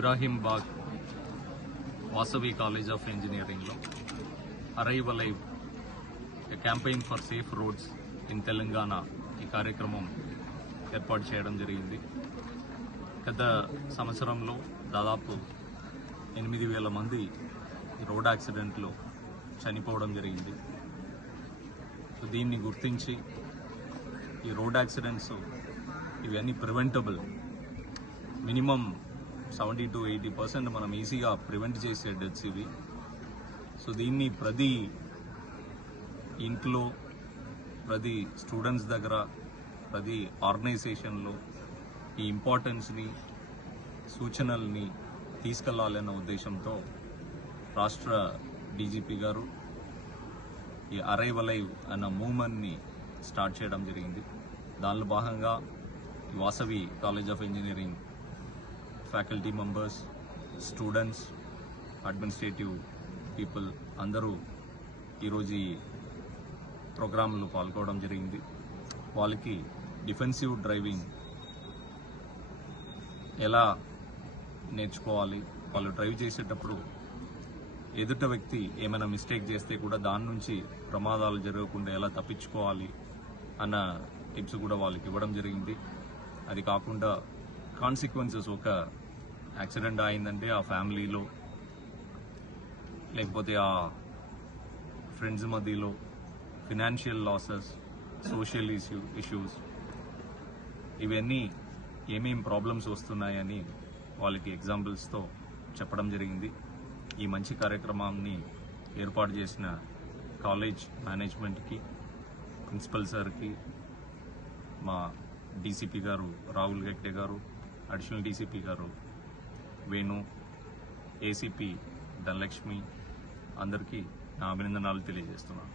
ఇబ్రాహీంబాగ్ Vasavi college of ఇంజనీరింగ్లో arrive alive campaign for safe roads in Telangana ఈ కార్యక్రమం ఏర్పాటు చేయడం జరిగింది. గత సంవత్సరంలో దాదాపు 8,000 మంది రోడ్ యాక్సిడెంట్లో చనిపోవడం జరిగింది. దీన్ని గుర్తించి ఈ రోడ్ యాక్సిడెంట్స్ ఇవన్నీ ప్రివెంటబుల్, మినిమం 70 to 80% మనం ఈజీగా ప్రివెంట్ చేసే డెత్స్ ఇవి. సో దీన్ని ప్రతి ఇంట్లో, ప్రతి స్టూడెంట్స్ దగ్గర, ప్రతి ఆర్గనైజేషన్లో ఈ ఇంపార్టెన్స్ని, సూచనల్ని తీసుకెళ్లాలన్న ఉద్దేశంతో రాష్ట్ర డీజీపీ గారు ఈ అరైవ్ అలైవ్ అన్న మూవ్మెంట్ని స్టార్ట్ చేయడం జరిగింది. దానిలో భాగంగా ఈ Vasavi college of engineering faculty members, students, administrative people అందరూ ఈరోజు ఈ ప్రోగ్రాంలో పాల్గొనడం జరిగింది. వాళ్ళకి డిఫెన్సివ్ డ్రైవింగ్ ఎలా నేర్చుకోవాలి, వాళ్ళు డ్రైవ్ చేసేటప్పుడు ఎదుట వ్యక్తి ఏమైనా మిస్టేక్ చేస్తే కూడా దాని నుంచి ప్రమాదాలు జరగకుండా ఎలా తప్పించుకోవాలి అన్న టిప్స్ కూడా వాళ్ళకి ఇవ్వడం జరిగింది. అది కాకుండా కాన్సిక్వెన్సెస్, ఒక యాక్సిడెంట్ అయిందంటే ఆ ఫ్యామిలీలో లేకపోతే ఆ ఫ్రెండ్స్ మధ్యలో ఫినాన్షియల్ లాసెస్, సోషల్ ఇష్యూస్, ఇవన్నీ ఏమేం ప్రాబ్లమ్స్ వస్తున్నాయని వాళ్ళకి ఎగ్జాంపుల్స్తో చెప్పడం జరిగింది. ఈ మంచి కార్యక్రమాన్ని ఏర్పాటు చేసిన కాలేజ్ మేనేజ్మెంట్కి, ప్రిన్సిపల్ సార్కి, మా డీసీపీ గారు రాహుల్ హెగ్డే గారు, అడిషనల్ డీసీపీ గారు వేణు, ఏసీపీ ధనలక్ష్మి అందరికీ నా అభినందనలు తెలియజేస్తున్నాను.